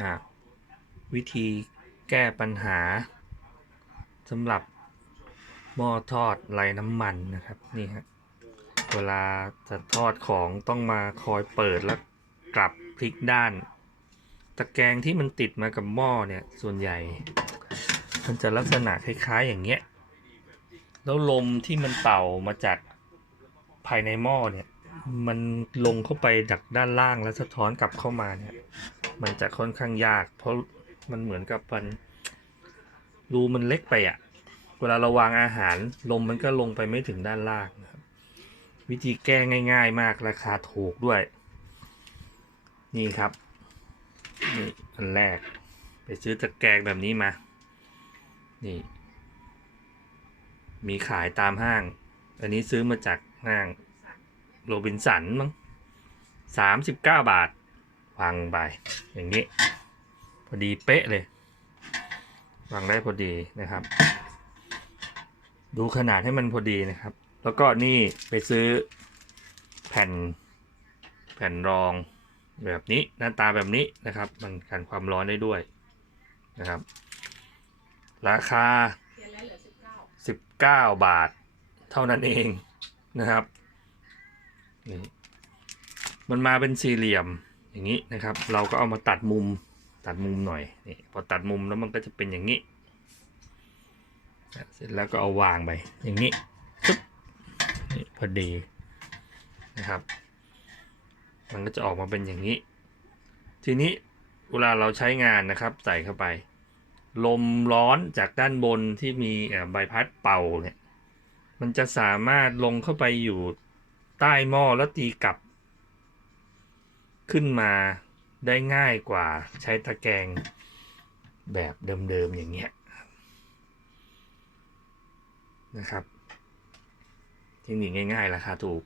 อ่าวิธีแก้ปัญหาสำหรับหม้อทอดไร้น้ำมันนะครับนี่ฮะเวลาจะทอดของต้องมาคอยเปิดแล้วกลับพลิกด้าน ตะแกรงที่มันติดมากับหม้อเนี่ยส่วนใหญ่ มันจะลักษณะคล้ายๆอย่างเงี้ยแล้วลมที่มันเป่ามาจากภายในหม้อเนี่ย มันลงเข้าไปจากด้านล่างแล้วสะท้อนกลับเข้ามาเนี่ย มันจะค่อนข้างยาก เพราะมันเหมือนกับมันรูมันเล็กไปอะ่ะ เวลาเราวางอาหารลมมันก็ลงไปไม่ถึงด้านล่างนะครับ วิธีแก้ง่ายๆมากราคาถูกด้วย นี่ครับนี่อันแรก ไปซื้อตะแกรงแบบนี้มา นี่ มีขายตามห้าง อันนี้ซื้อมาจากห้างโรบินสันมั้งสามสิบเก้าบาท วางไปอย่างนี้ พอดีเป๊ะเลยวางได้พอดีนะครับ ดูขนาดให้มันพอดีนะครับ แล้วก็นี่ไปซื้อแผ่นแผ่นรองแบบนี้หน้าตาแบบนี้นะครับ มันกันความร้อนได้ด้วยนะครับ ราคาเขียนแล้วเหลือสิบเก้าสิบเก้าบาท เท่านั้นเองนะครับนี่มันมาเป็นสี่เหลี่ยม อย่างนี้นะครับ เราก็เอามาตัดมุมตัดมุมหน่อยนี่พอตัดมุมแล้วมันก็จะเป็นอย่างนี้ เสร็จแล้วก็เอาวางไปอย่างนี้ปึ๊บนี่พอดีนะครับ มันก็จะออกมาเป็นอย่างนี้ ทีนี้เวลาเราใช้งานนะครับใส่เข้าไป ลมร้อนจากด้านบนที่มีใบพัดเป่าเนี่ยมันจะสามารถลงเข้าไปอยู่ใต้หม้อแล้วตีกลับ ขึ้นมาได้ง่ายกว่าใช้ตะแกรงแบบเดิมๆอย่างเงี้ยนะครับ เทคนิคง่ายๆ ราคาถูก